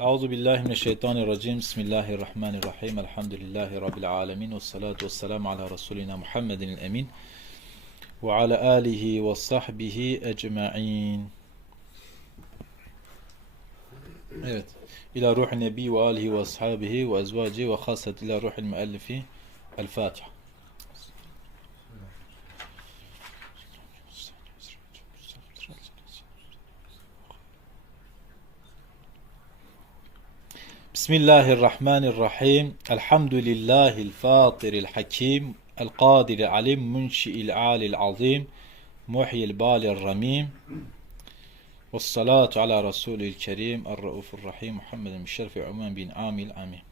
Euzu billahi mineşşeytanirracim. Bismillahirrahmanirrahim. Elhamdülillahi rabbil alamin ve salatu vesselamu ala rasulina Muhammedin emin ve ala alihi ve sahbihi ecmaîn. Evet. İlâ ruhin nebi ve alihi ve ashabihi ve ezvacihi ve haset ila ruhil müellifi. El Fatiha. بسم الله الرحمن الرحيم الحمد لله الفاطر الحكيم القادر العليم منشئ العالي العظيم محيي البال الرميم والصلاة على رسول الكريم الرؤوف الرحيم محمد الشرف عمان بن عامل آمين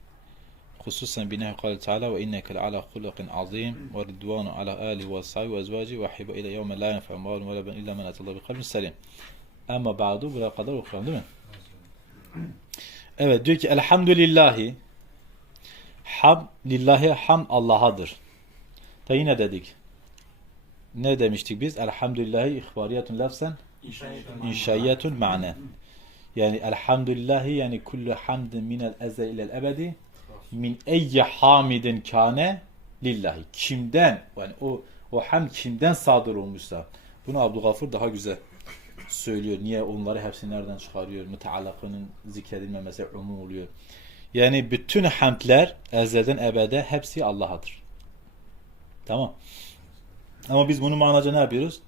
خصوصا بناه قال تعالى وإنك لعلى خلق عظيم ورضوان على آله وصحبه وأزواجه وأحب إلى يوم لا ينفع مال ولا بن إلا من أتى الله بقلب سليم أما بعد okuyalım değil mi? Evet diyor ki elhamdülillahi ham lillahi ham Allah'adır. Da yine dedik. Ne demiştik biz? Elhamdülillahi ihbariyetun lafzen inşaiyetun ma'nen. Yani elhamdülillahi yani kullu hamdin minel ezel ilel ebedi min eyyi hamidin kane lillahi. Kimden? Yani o o ham kimden sadır olmuşsa. Bunu Abdülgafur daha güzel söylüyor. Niye onları hepsini nereden çıkarıyor? Müteallakının zikredilmemesi umum oluyor. Yani bütün hamdler ezelden ebede hepsi Allah'adır. Tamam. Ama biz bunu manaca ne yapıyoruz?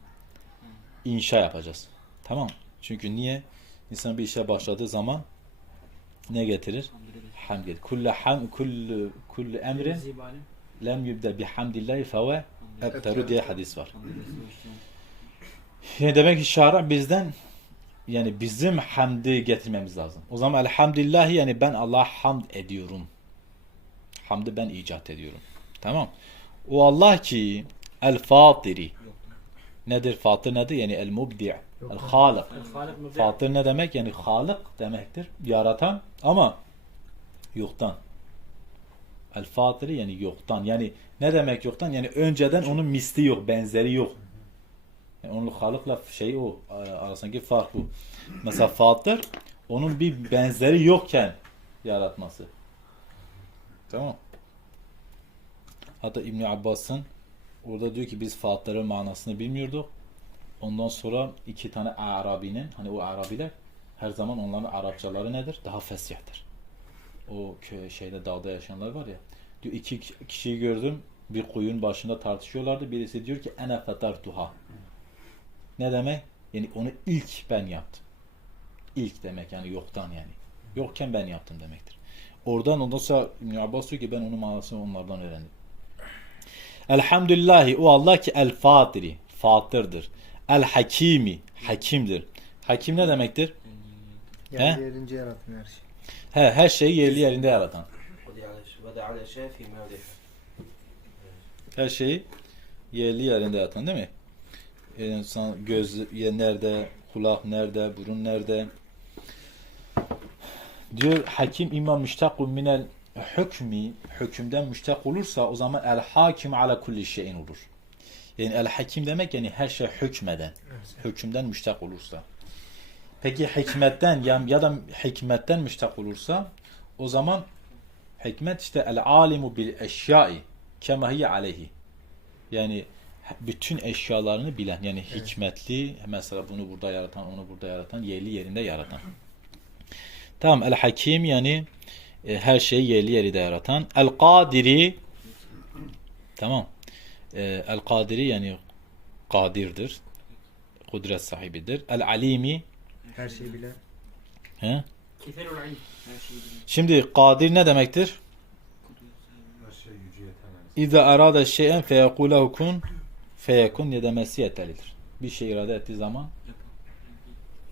İnşa yapacağız. Tamam. Çünkü niye? İnsan bir işe başladığı zaman ne getirir? Hamd getirir. Kullu ham kullu kullu emrin lem yubda bihamdillahi feve ebteru diye hadis var. Yani demek ki şara bizden yani bizim hamdi getirmemiz lazım. O zaman elhamdülillah yani ben Allah'a hamd ediyorum. Hamdı ben icat ediyorum. Tamam. O Allah ki el fatiri nedir? Fatır nedir? Yani el mubdi' el halik. Fatır ne demek? Yani halik demektir. Yaratan ama yoktan. El fatiri yani yoktan. Yani ne demek yoktan? Yani önceden onun misli yok, benzeri yok. Yani onun halıkla şey o arasındaki fark bu. Mesela fatır onun bir benzeri yokken yaratması. Tamam. Hatta İbn Abbas'ın orada diyor ki biz fatırın manasını bilmiyorduk. Ondan sonra iki tane Arabinin hani o Arabiler her zaman onların Arapçaları nedir? Daha fesihtir. O köy, şeyde dağda yaşayanlar var ya. Diyor iki kişiyi gördüm. Bir kuyunun başında tartışıyorlardı. Birisi diyor ki ene fetartuha. Ne demek? Yani onu ilk ben yaptım. İlk demek yani yoktan yani. Yokken ben yaptım demektir. Oradan ondan sonra İbn Abbas diyor ki ben onun manasını onlardan öğrendim. Elhamdülillahi o Allah ki el fatiri fatırdır. El hakimi hakimdir. Hakim ne demektir? Yerli He? yerince yaratan her şey. He, her şeyi yerli yerinde yaratan. Her şeyi yerli yerinde yaratan değil mi? İnsan göz nerede, kulak nerede, burun nerede? Diyor hakim imam müştakun minel hükmi hükümden müştak olursa o zaman el hakim ala kulli şeyin olur. Yani el hakim demek yani her şey hükmeden. Hükümden müştak olursa. Peki hikmetten ya, ya da hikmetten müştak olursa o zaman hikmet işte el alimu bil eşyai kema hiye aleyhi. Yani bütün eşyalarını bilen yani evet. hikmetli mesela bunu burada yaratan onu burada yaratan yerli yerinde yaratan. Tamam el hakim yani e, her şeyi yerli yerinde yaratan. El kadiri tamam. E, el kadiri yani kadirdir. Kudret sahibidir. El alimi her şeyi bilen. He? Şimdi kadir ne demektir? İza arada şeyen feyekûlehu kun feyekun ne demesi yeterlidir. Bir şey irade ettiği zaman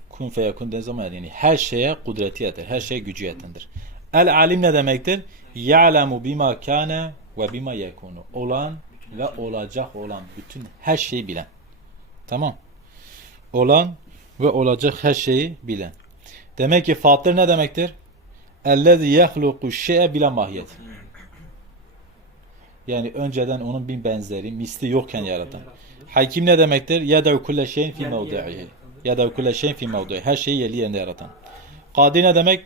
kun feyekun dediği zaman yani her şeye kudreti yeter. Her şeye gücü yetendir. El alim ne demektir? Ya'lemu bima kane ve bima yekunu. Olan ve olacak olan bütün her şeyi bilen. Tamam. Olan ve olacak her şeyi bilen. Demek ki fatır ne demektir? Ellezî yehluku şey'e bila mahiyet. Yani önceden onun bir benzeri, misli yokken yaratan. Hakim ne demektir? Yedev kulle şeyin fi mevdi'ihi. Yedev kulle şeyin fi mevdi'ihi. Her şeyi yerli yerinde yaratan. Kadir ne demek?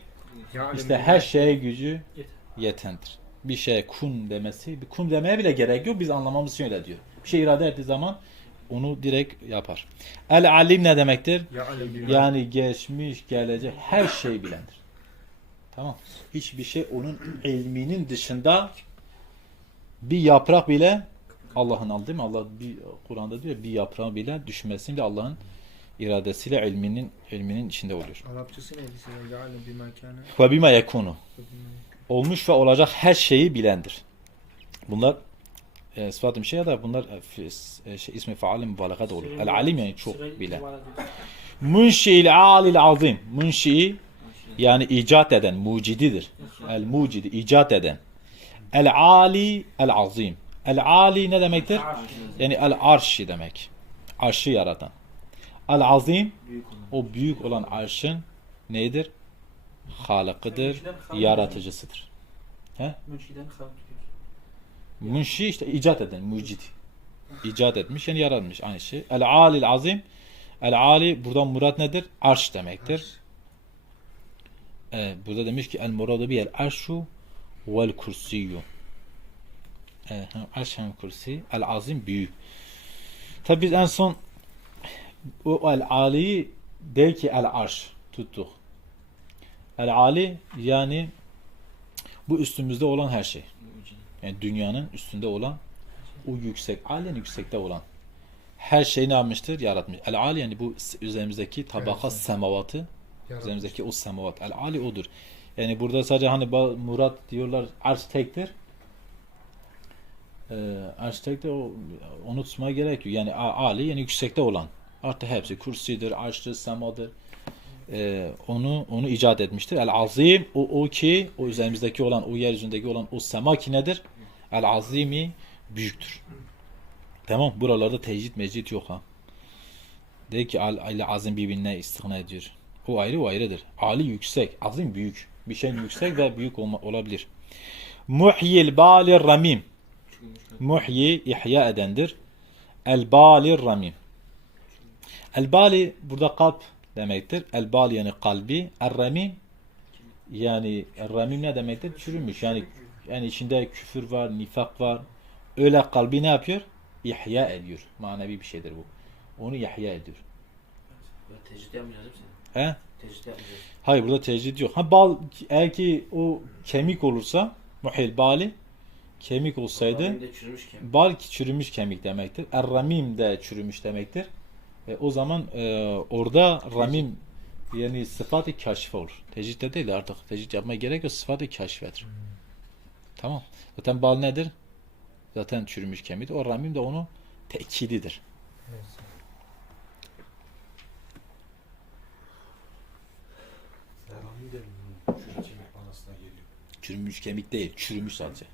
İşte her şeye gücü yetendir. Bir şeye kun demesi, bir kun demeye bile gerek yok. Biz anlamamız için öyle diyor. Bir şey irade ettiği zaman onu direkt yapar. El alim ne demektir? Yani geçmiş, gelecek her şeyi bilendir. Tamam. Hiçbir şey onun ilminin dışında bir yaprak bile Allah'ın aldı değil mi? Allah bir Kur'an'da diyor bir yaprağın bile düşmesinin de Allah'ın iradesiyle ilminin ilminin içinde oluyor. Arapçası neydi senin? Ve bima yekunu. Olmuş ve olacak her şeyi bilendir. Bunlar e, sıfatı bir şey ya da bunlar e, e, şey, ismi faali mübalağa da olur. El alim yani çok bilen. Munşi'il alil azim. Munşi yani icat eden, mucididir. El mucidi, icat eden. El ali, el azim. El ali ne demektir? Yani el arşi demek. Arşı yaratan. El azim, o büyük olan arşın neydir? Halıkıdır, yaratıcısıdır. Tutuyorsun. Munşi işte icat eden, mucidi. İcat etmiş yani yaratmış aynı şey. El alil azim. El ali buradan murat nedir? Arş demektir. Evet, burada demiş ki el muradu biyel arşu vel kursiyyu. Evet, arş hem kursi. El azim büyük. Tabi biz en son o el aliyi değil ki el arş tuttuk. El ali yani bu üstümüzde olan her şey. Yani dünyanın üstünde olan o yüksek, alen yüksekte olan her şeyi ne yapmıştır? Yaratmış. El ali yani bu üzerimizdeki tabaka Evet. semavatı, Yaratmış. üzerimizdeki o semavat. El ali odur. Yani burada sadece hani Murat diyorlar arş tektir. Ee, arş o, onu tutmaya gerek yok. Yani ali yani yüksekte olan. Artı hepsi kursidir, arştır, semadır. Ee, onu onu icat etmiştir. El azim o, o ki o üzerimizdeki olan o yeryüzündeki olan o sema ki nedir? El azimi büyüktür. Tamam buralarda tecrit mecrit yok ha. De ki al ile azim birbirine istigna ediyor. O ayrı o ayrıdır. Ali yüksek, azim büyük. Bir şeyin yüksek ve büyük olabilir. Muhyil balir ramim. Muhyi ihya edendir. El balir ramim. El bali burada kalp demektir. El bali yani kalbi. El ramim yani el ramim ne demektir? Çürümüş. Yani yani içinde küfür var, nifak var. Öyle kalbi ne yapıyor? İhya ediyor. Manevi bir şeydir bu. Onu ihya ediyor. Tecrit yapmayacağız sen? He? Tecrit yapmayacağız. Hayır burada tecrid yok. Ha bal eğer ki o kemik olursa muhil bali kemik olsaydı Rahim de çürümüş kemik. bal ki çürümüş kemik demektir. Er-ramim de çürümüş demektir. E, o zaman e, orada ramim yani sıfatı kaşfe olur. Tecridde değil de artık tecrid yapmaya gerek yok. Sıfatı kaşfedir. Tamam. Zaten bal nedir? Zaten çürümüş kemik. O ramim de onu tekididir. Devamlı de şöyle çemek manasına geliyor. Çürümüş kemik değil. Çürümüş sadece.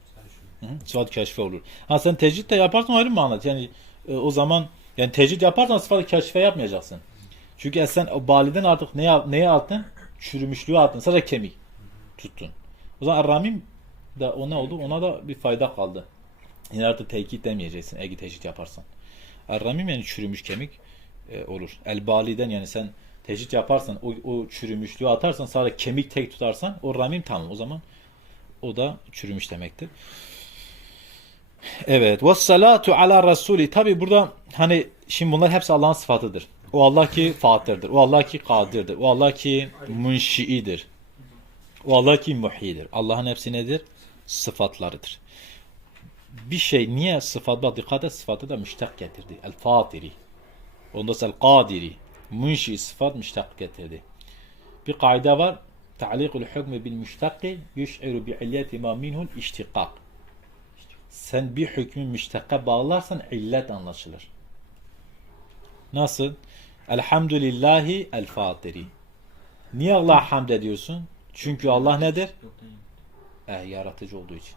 Sıfat keşfe olur. Ha sen tecrid de yaparsan ayrı mı anlat? Yani e, o zaman yani tecrid yaparsan sıfat keşfe yapmayacaksın. Çünkü e, sen o baliden artık neye, neye attın? Çürümüşlüğü attın. Sadece kemik tuttun. O zaman Ramim da o ne oldu? Ona da bir fayda kaldı. Yine artık tekit demeyeceksin eğer tecrid yaparsan. Ramim yani çürümüş kemik e, olur. El baliden yani sen tecrid yaparsan o, o çürümüşlüğü atarsan sadece kemik tek tutarsan o ramim tamam o zaman o da çürümüş demektir. Evet. Ve salatu ala rasuli. Tabi burada hani şimdi bunlar hepsi Allah'ın sıfatıdır. O Allah ki fatırdır. O Allah ki kadirdir. O Allah ki münşiidir. O Allah ki muhyidir. Allah'ın hepsi nedir? Sıfatlarıdır. Bir şey niye sıfat bak dikkat et sıfatı da müştak getirdi. El fatiri. Ondan sonra el kadiri. Münşi sıfat müştak getirdi. Bir kaide var. Ta'likul hükmü bil müştakki yüş'iru bi illeti ma minhul iştikak. Sen bir hükmü müştakka bağlarsan illet anlaşılır. Nasıl? Elhamdülillahi el fatiri. Niye Allah'a hamd ediyorsun? Çünkü Allah nedir? Eh, yaratıcı olduğu için.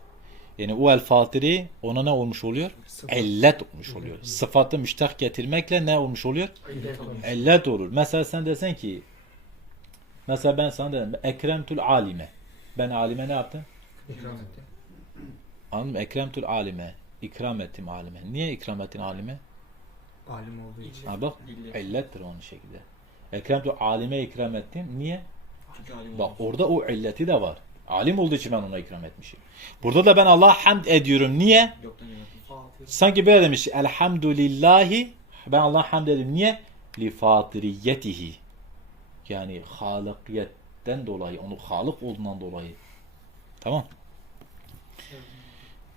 Yani o el fatiri ona ne olmuş oluyor? Sıfat. İllet olmuş oluyor. Sıfatı müştak getirmekle ne olmuş oluyor? İllet olur. Mesela sen desen ki mesela ben sana dedim ekremtul alime. Ben alime ne yaptım? İkram etti. Anladın mı? Ekremtul alime. İkram ettim alime. Niye ikram ettin alime? Alim olduğu için. Ha bak illettir onun şekilde. Ekremtul alime ikram ettim. Niye? Çünkü alim Bak orada o illeti de var. Alim olduğu için ben ona ikram etmişim. Burada da ben Allah'a hamd ediyorum. Niye? Sanki böyle demiş. Elhamdülillahi. Ben Allah'a hamd ediyorum. Niye? Li fatiriyetihi. Yani halikiyetten dolayı. Onu halık olduğundan dolayı. Tamam.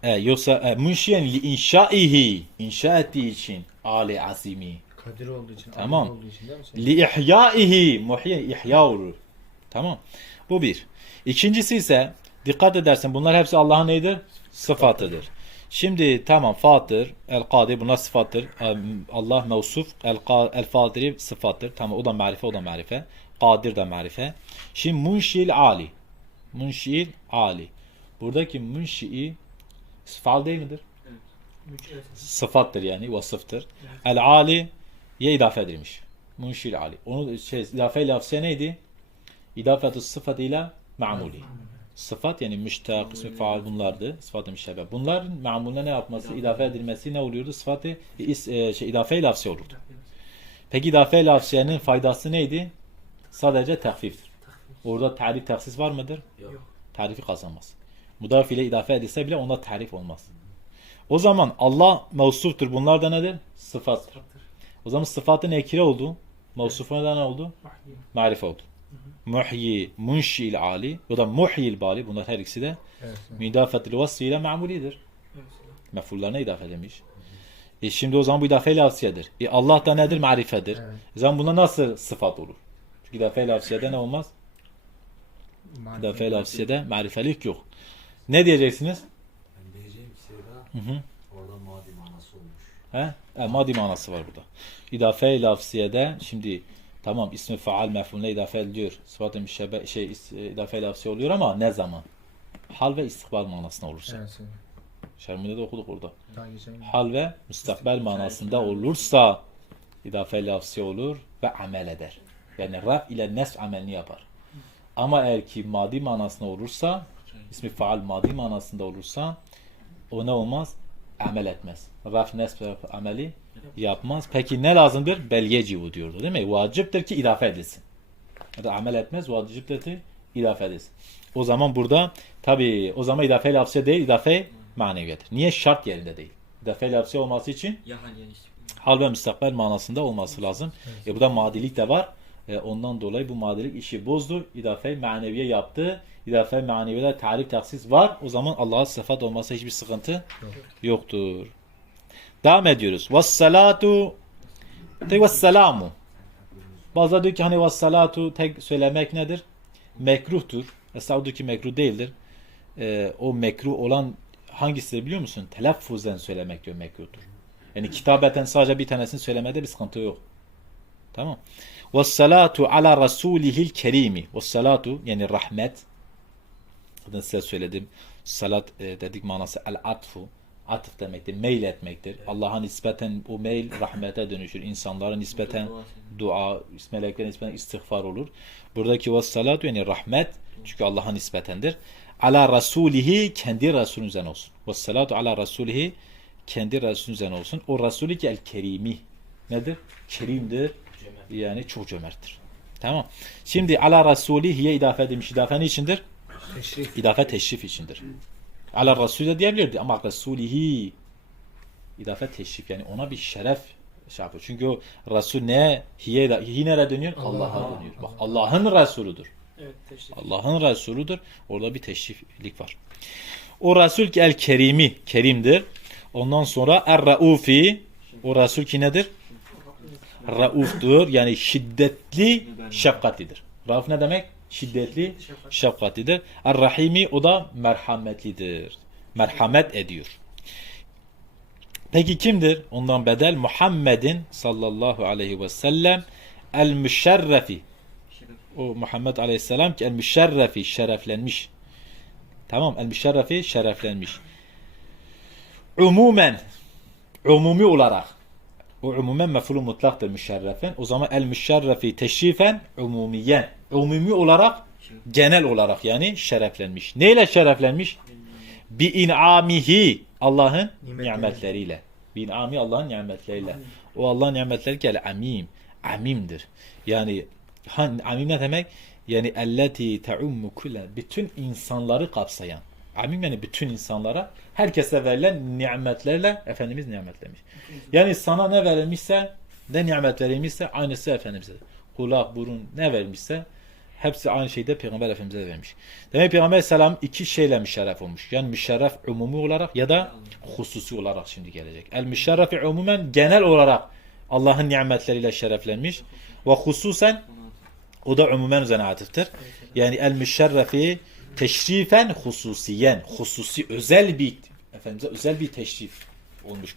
E, yoksa e, münşiyen li inşaihi. inşa ettiği için. Ali azimi. Kadir olduğu için, Tamam. olduğu için değil mi? Li ihyaihi. Muhye ihya olur. Tamam. Bu bir. İkincisi ise dikkat edersen bunlar hepsi Allah'ın neydir? Sıfatıdır. Şimdi tamam fatır, el kadir bunlar sıfattır. Allah mevsuf, el, el fadiri sıfattır. Tamam o da marife o da marife. Kadir de marife. Şimdi munşil ali. Munşil ali. Buradaki munşi'i faal değil midir? Evet. sıfattır yani vasıftır. El ali ye idafe edilmiş. Munşil ali. Onu şey idafe lafzı neydi? İdafetü sıfatıyla ma'muli. Sıfat yani müştak, ismi faal bunlardı. Sıfatı müşebbe. Bunların ma'mulüne ne yapması, idafe edilmesi ne oluyordu? Sıfatı is, e, şey, idafe lafzı olurdu. Peki idafe lafzının faydası neydi? Sadece tehfiftir. Orada tarif tahsis var mıdır? Yok. Tarifi kazanmaz. Mudaf ile idafe edilse bile onda tarif olmaz. O zaman Allah mevsuftur. Bunlar da nedir? Sıfattır. O zaman sıfatı nekire oldu. Mevsufuna da ne oldu? Marife oldu. Muhyi, munşi'il ali ya da muhyil bali bunlar her ikisi de Evet. evet. müdafetil vasfı ile ma'mulidir. Evet. Mefullarına idafe edilmiş. E şimdi o zaman bu idafe lafziyedir. E Allah da nedir? Marifedir. Evet. O zaman buna nasıl sıfat olur? Çünkü idafe lafziyede ne olmaz? Marifet- İdafe lafziyede marifelik yok. Ne diyeceksiniz? Ben diyeceğim ki Seyda Hı hı. orada madi manası olmuş. He? E, madi manası var burada. İdafe-i lafziyede şimdi tamam ismi faal mef'ulüne idafe ediliyor. Sıfat-ı müşebbe şey is- idafe-i lafziye oluyor ama ne zaman? Hal ve istikbal manasında olursa. Evet. Seyyid. Şerminde de okuduk orada. Hal ve müstakbel manasında olursa idafe-i lafziye olur ve amel eder. Yani raf ile nes amelini yapar. Ama eğer ki madi manasında olursa ismi faal madi manasında olursa o ne olmaz? Amel etmez. Raf nesb ameli yapmaz. Peki ne lazımdır? Belgeci diyordu değil mi? Vaciptir ki idafe edilsin. Ya da amel etmez. Vaciptir ki idafe edilsin. O zaman burada tabi o zaman idafe lafzı değil idafe maneviyedir. Niye? Şart yerinde değil. İdafe lafzı olması için Ya hal yani işte. hal ve müstakbel manasında olması lazım. E bu da madilik de var. E, ondan dolayı bu madilik işi bozdu. İdafe maneviye yaptı. İdafe maneviyede tarif taksis var. O zaman Allah'a sıfat olmasa hiçbir sıkıntı yoktur. Devam ediyoruz. Vessalatu tek vesselamu. Bazıları diyor ki hani vessalatu tek söylemek nedir? Mekruhtur. Estağfurullah ki mekruh değildir. E, o mekruh olan hangisi biliyor musun? Telaffuzen söylemek diyor mekruhtur. Yani kitabeten sadece bir tanesini söylemede bir sıkıntı yok. Tamam. Vessalatu ala rasulihil kerimi. Vessalatu yani rahmet. Zaten size söyledim. Salat e, dedik manası el atfu. Atıf demektir. Meyil etmektir. Allah'a nispeten o meyil rahmete dönüşür. İnsanlara nispeten dua, meleklere nispeten istiğfar olur. Buradaki vessalatu yani rahmet. Çünkü Allah'a nispetendir. Ala rasulihi kendi Resulün üzerine olsun. Vessalatu ala rasulihi kendi Resulün üzerine olsun. O Resulü ki el kerimi. Nedir? Kerimdir. Cömert. Yani çok cömerttir. Tamam. Şimdi ala Resulü hiye idafe edilmiş. İdafe ne içindir? Teşrif. İdafe teşrif içindir. Ala Resulü de diyebilirdi ama Resulihi idafe teşrif yani ona bir şeref şey yapıyor. Çünkü o Resul ne? Hiye, hi nereye dönüyor? Allah'a Allah'a. dönüyor. Bak Allah'ın Resulüdür. Evet teşrif. Allah'ın Resulüdür. Orada bir teşriflik var. O Resul ki el kerimi, kerimdir. Ondan sonra er raufi, o Resul ki nedir? Rauftur. Yani şiddetli şefkatlidir. Rauf ne demek? Şiddetli Şefkat. şefkatlidir. Er rahimi o da merhametlidir. Merhamet ediyor. Peki kimdir? Ondan bedel Muhammedin sallallahu aleyhi ve sellem el müşerrefi Şeref. o Muhammed Aleyhisselam ki el müşerrefi şereflenmiş. Tamam el müşerrefi şereflenmiş. Umumen umumi olarak o umumen mefulü mutlaktır müşerrefen. O zaman el müşerrefi teşrifen umumiyen. Umumi olarak genel olarak yani şereflenmiş. Neyle şereflenmiş? Bi in'amihi Allah'ın Nimetleri. nimetleriyle. Bi in'ami Allah'ın nimetleriyle. O Allah'ın nimetleri ki amim. Amimdir. Yani han, amim ne demek? Yani elleti teummu kulle bütün insanları kapsayan. Amim yani bütün insanlara herkese verilen nimetlerle Efendimiz nimetlemiş. Yani sana ne verilmişse ne nimet verilmişse aynısı Efendimiz'e. Kulak, burun ne vermişse hepsi aynı şeyde Peygamber Efendimiz'e de vermiş. Demek Peygamber Selam iki şeyle müşerref olmuş. Yani müşerref umumi olarak ya da hususi olarak şimdi gelecek. El müşerrefi umumen genel olarak Allah'ın nimetleriyle şereflenmiş ve hususen o da umumen üzerine atıftır. Yani el müşerrefi teşrifen hususiyen hususi özel bir Efendimiz'e özel bir teşrif olmuş.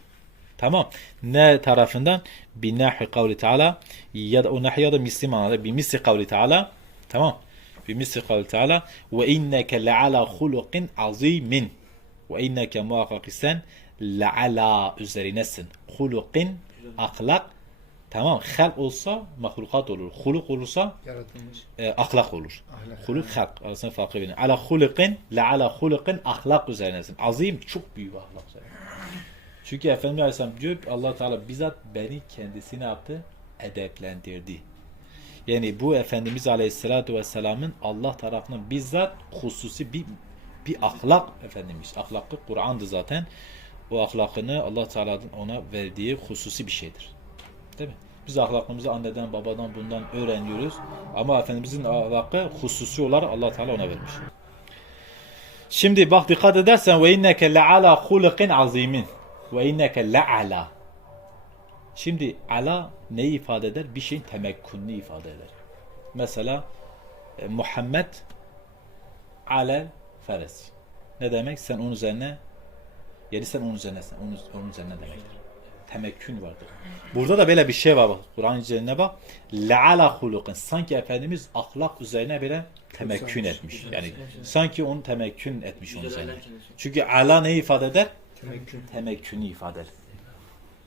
Tamam. Ne tarafından? Binahi kavli taala ya da o nahi ya da misli manada bir misli kavli taala tamam. Bir misli kavli taala ve inneke leala hulukin azimin ve inneke muhakkak sen leala üzerinesin. Hulukin ahlak tamam. Hal olsa mahlukat olur. Huluk olursa Yaratılmış. e, ahlak olur. Ahlak. Huluk halk arasında farkı verin. Ala hulukin la ala hulukin ahlak üzerinesin. Azim çok büyük ahlak üzerine. Çünkü Efendimiz Aleyhisselam diyor allah Teala bizzat beni kendisi ne yaptı? Edeplendirdi. Yani bu Efendimiz Aleyhisselatü Vesselam'ın Allah tarafından bizzat hususi bir bir ahlak Efendimiz. Ahlakı Kur'an'dı zaten. O ahlakını Allah Teala'nın ona verdiği hususi bir şeydir. Değil mi? Biz ahlakımızı anneden, babadan bundan öğreniyoruz. Ama Efendimizin ahlakı hususi olarak Allah Teala ona vermiş. Şimdi bak dikkat edersen ve inneke le'ala hulukin azimin. Ve inneke le'ala. Şimdi ala neyi ifade eder? Bir şeyin temekkununu ifade eder. Mesela e, Muhammed alel feres. Ne demek? Sen onun üzerine yani sen onun üzerinesin. Onun, onun üzerine demektir. Temekkün vardır. Burada da böyle bir şey var bak. Kur'an üzerine bak. Le'ala hulukin. Sanki Efendimiz ahlak üzerine bile temekkün etmiş. Yani sanki onu temekkün etmiş onun üzerine. Çünkü ala ne ifade eder? Temekkün. Temekkünü ifade eder.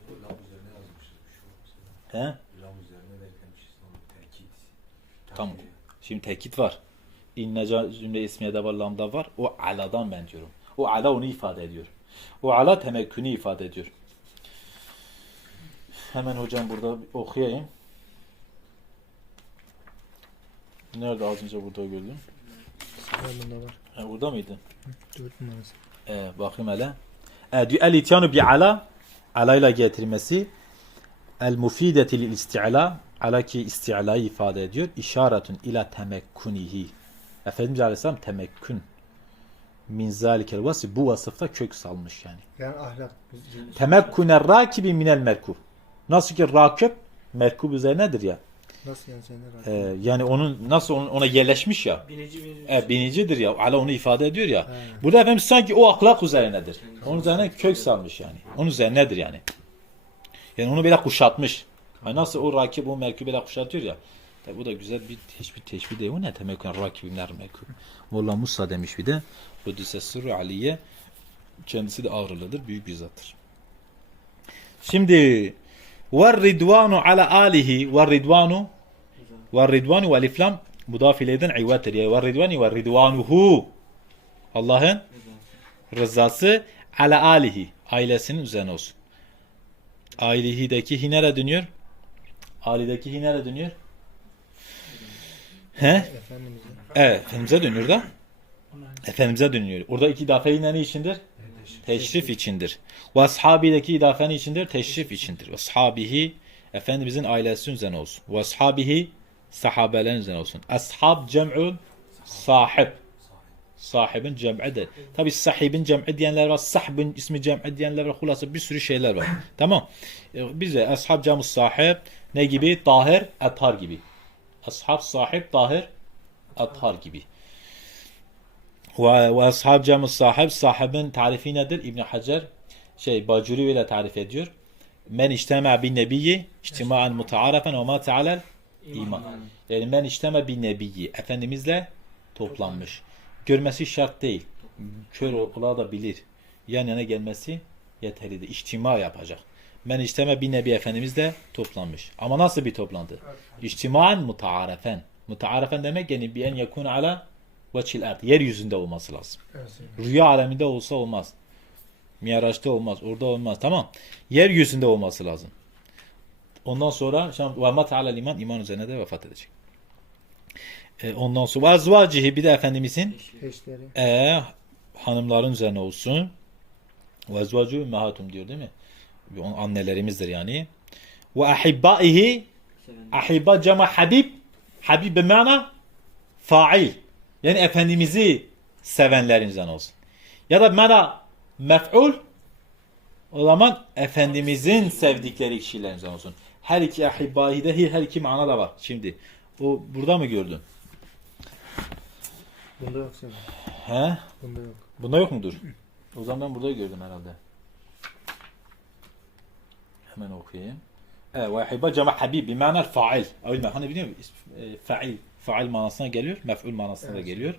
Lam üzerine yazmışız. Şu He? lam üzerine derken bir şey tekit. Tamam. Şimdi tekit var. İnneca cümle ismiye de var, lamda var. O aladan ben diyorum. O ala onu ifade ediyor. O ala temekkünü ifade ediyor. Hemen hocam burada okuyayım. Nerede az önce burada gördüm. Sıralında var. Ha, burada mıydı? Dört numarası. Ee, bakayım hele. Ee, diyor el ityanu bi ala alayla getirmesi el mufideti lil isti'la ala ki isti'layı ifade ediyor. İşaretun ila temekkunihi. Efendimiz Aleyhisselam temekkün min zalikel vasfi bu vasıfta kök salmış yani. Yani ahlak. Temekkuner rakibi minel merkub. Nasıl ki rakip merkub üzerinedir ya. Nasıl yani Ee, yani onun nasıl onun- ona yerleşmiş ya. Binici binici. E, binicidir ya. Ala onu ifade ediyor ya. He. Burada Efendimiz sanki o ahlak üzerinedir. Onun üzerine kök salmış yani. Onun üzerinedir yani. Yani onu böyle kuşatmış. Yani nasıl o rakip o merkü böyle kuşatıyor ya. Tabi bu da güzel bir hiçbir teşbih değil. O ne demek yani rakibimler merkü. Molla Musa demiş bir de. Kudüs'e sırrı aliye. Kendisi de ağrılıdır. Büyük bir zattır. Şimdi ve ridvanu ala alihi ve ridvanu ve ridvanu ve iflam mudaf ileyden ivatir. Yani ve ridvani ve ridvanuhu Allah'ın rızası ala alihi ailesinin üzerine olsun. Ailehideki hi nereye dönüyor? Ali'deki hi nereye dönüyor? He? Efendimiz'e. Evet, Efendimiz'e dönüyor da. Efendimiz'e dönüyor. Orada iki idafe ne içindir? Teşrif içindir. Ve ashabideki idafe ne içindir? Teşrif içindir. Ve ashabihi Efendimizin ailesi üzerine olsun. Ve ashabihi sahabelerin üzerine olsun. Ashab cem'un sahib. Sahibin cem'idir. Tabi sahibin cem'i diyenler var. Sahbin ismi cem'i diyenler var. Hulasa bir sürü şeyler var. tamam. E, Bize ashab cem'u sahib ne gibi? Tahir, ethar gibi. Ashab sahib, tahir, ethar gibi. Ve, ve ashab cem'u sahib sahibin tarifi nedir? İbn Hacer şey Bacuri ile tarif ediyor. Men iştema bin nebiyyi içtima'an muta'arafen ve ma tealel iman. Yani men iştema bin nebiyyi Efendimizle toplanmış. Görmesi şart değil. Kör okula da bilir. Yan yana gelmesi yeterlidir. İçtima yapacak. Men işteme bir nebi efendimizle toplanmış. Ama nasıl bir toplantı? İçtimaen mutaarefen. Mutaarefen demek yani bir en yakun ala veçil erd. Yeryüzünde olması lazım. Rüya aleminde olsa olmaz. Miraç'ta olmaz. Orada olmaz. Tamam. Yeryüzünde olması lazım. Ondan sonra ve ma teala iman iman üzerine de vefat edecek. E, ondan sonra azvacihi bir de Efendimizin Eşleri. e, hanımların üzerine olsun. Ve ümmehatum diyor değil mi? On- Annelerimizdir yani. Ve ahibbaihi ahibba cema habib habib bimana fail. Yani Efendimiz'i sevenlerin üzerine olsun. Ya da bimana mef'ul o zaman Efendimizin sevdikleri kişilerin üzerine olsun. Her iki ahibbaihi her iki mana da var. Şimdi o burada mı gördün? Bunda yok senin. He? Bunda yok. Bunda yok mudur? O zaman ben burada gördüm herhalde. Hemen okuyayım. Evet, ve hibba cema habib bi manal fail. Hani biliyor musun? E, Fail. Fail manasına geliyor. Mef'ul manasına da Evet. geliyor.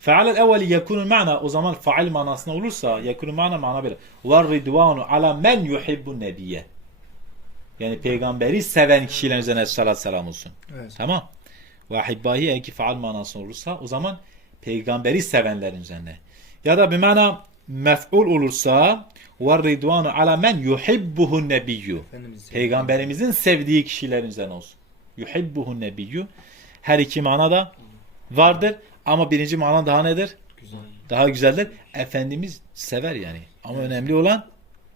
Fe'al el evveli yekunu mana o zaman fail manasına olursa yekunu mana mana böyle. Ve ridvanu ala men yuhibbu nebiyye. Yani peygamberi seven kişilerin üzerine salat selam olsun. Evet. Tamam. Ve ahibbahi eğer ki faal manası olursa o zaman peygamberi sevenlerin üzerine. Ya da bir mana mef'ul olursa ve ridvanu ala men yuhibbuhun nebiyyü. Efendimiz. Peygamberimizin sevdiği kişilerin üzerine olsun. Yuhibbuhun nebiyyü. Her iki mana da vardır. Ama birinci mana daha nedir? Güzel. Daha güzeldir. Efendimiz sever yani. Ama önemli olan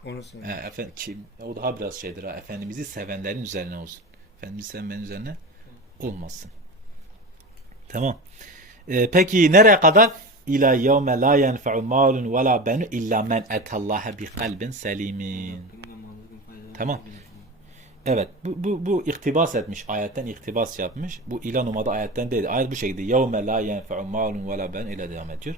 Onu söyle. He, efendim, kim, o daha biraz şeydir ha. Efendimiz'i sevenlerin üzerine olsun. Efendimiz'i sevmenin üzerine olmasın. Tamam. Ee, peki nereye kadar? İlâ yevme la yenfe'u malun ve la benu illa men etallaha bi kalbin selimin. Tamam. Evet. Bu, bu, bu iktibas etmiş. Ayetten iktibas yapmış. Bu ila numada ayetten değil. Ayet bu şekilde. Yevme la yenfe'u malun ve la ben ile devam ediyor.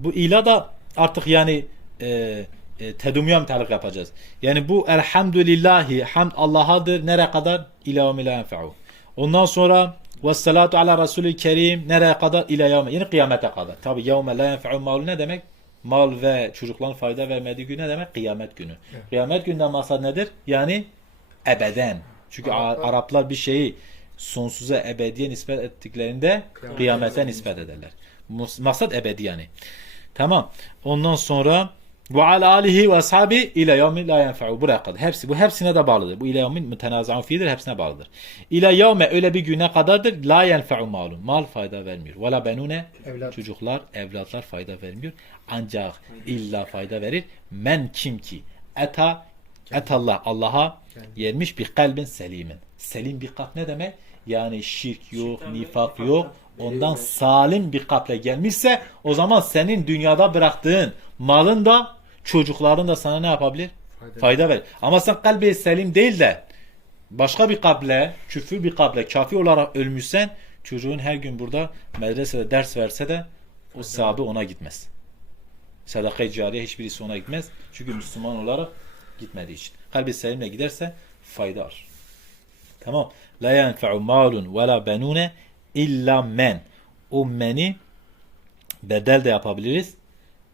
Bu ila da artık yani e, e, tedumya müteallık yapacağız. Yani bu elhamdülillahi hamd Allah'adır. Nereye kadar? İlâ ve yenfe'u. Ondan sonra ve salatu ala Resulü Kerim nereye kadar? İlâ yevme. Yani kıyamete kadar. Tabi yevme la yenfe'u malu ne demek? Mal ve çocukların fayda vermediği gün ne demek? Kıyamet günü. Evet. Kıyamet günden maksat nedir? Yani ebeden. Çünkü Araplar- Araplar, bir şeyi sonsuza ebediye nispet ettiklerinde Kıyamet kıyamete nispet ederler. Maksat ebedi yani. Tamam. Ondan sonra ve ala alihi ve ashabi ile yevmi la yenfe'u. Buraya kadar. Hepsi, bu hepsine de bağlıdır. Bu ile yevmin mütenaza'un fiidir. Hepsine bağlıdır. İle yevme öyle bir güne kadardır. La yenfe'u malun. Mal fayda vermiyor. Ve la benune Evlat. çocuklar, evlatlar fayda vermiyor. Ancak illa fayda verir. Men kim ki eta etallah Allah'a yermiş bir kalbin selimin. Selim bir kalp ne demek? Yani şirk yok, Şirkten nifak nifaktan yok. Ondan salim bir kalple gelmişse o zaman senin dünyada bıraktığın malın da çocukların da sana ne yapabilir? Fayda. Fayda verir. Ama sen kalbi selim değil de başka bir kalple, küfür bir kalple kafir olarak ölmüşsen çocuğun her gün burada medresede ders verse de o sahabı ona gitmez. Sadaka-i cariye hiçbirisi ona gitmez. Çünkü Müslüman olarak gitmediği için. Kalbi selimle giderse fayda alır. Tamam. La yenfe'u malun ve la benune illa men. O meni bedel de yapabiliriz.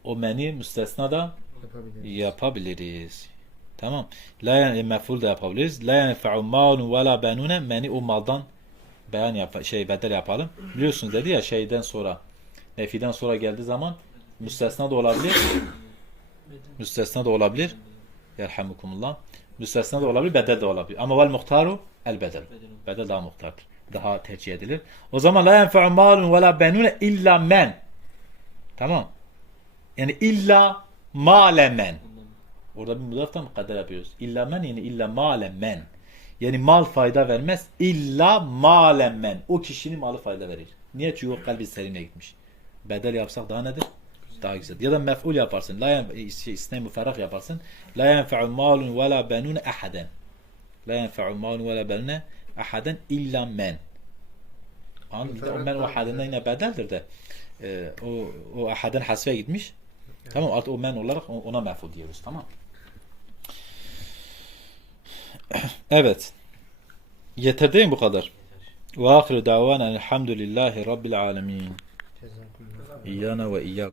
O meni müstesna da Yapabilir. yapabiliriz. Tamam. La yani mef'ul da yapabiliriz. La yenfe'u malun ve la benune meni o maldan beyan yap şey bedel yapalım. Biliyorsunuz dedi ya şeyden sonra nefiden sonra geldiği zaman müstesna da olabilir. müstesna da olabilir. Yerhamukumullah. Müstesna da olabilir, bedel de olabilir. Ama vel muhtaru el bedel. Bedel daha muhtardır. Daha tercih edilir. O zaman la yenfe'u malun ve la benune illa men. Tamam. Yani illa male men. Orada bir mudaftan kadar yapıyoruz. İlla men yani illa male men. Yani mal fayda vermez. İlla male men. O kişinin malı fayda verir. Niye? Çünkü o kalbi selimle gitmiş. Bedel yapsak daha nedir? Daha güzel. Ya da mef'ul yaparsın. La yen, şey, isne müferrak yaparsın. La yenfe'u malun ve la benun ahaden. La yenfe'u malun ve la benun ahaden illa men. Anladın O men o ahadenden yine bedeldir de. Ee, o, o ahaden hasfe gitmiş. Tamam artık o men olarak ona mef'ul diyoruz. Tamam. Evet. Yeter değil mi bu kadar? Ve ahiru davana elhamdülillahi rabbil alemin. İyyana ve iyyakum.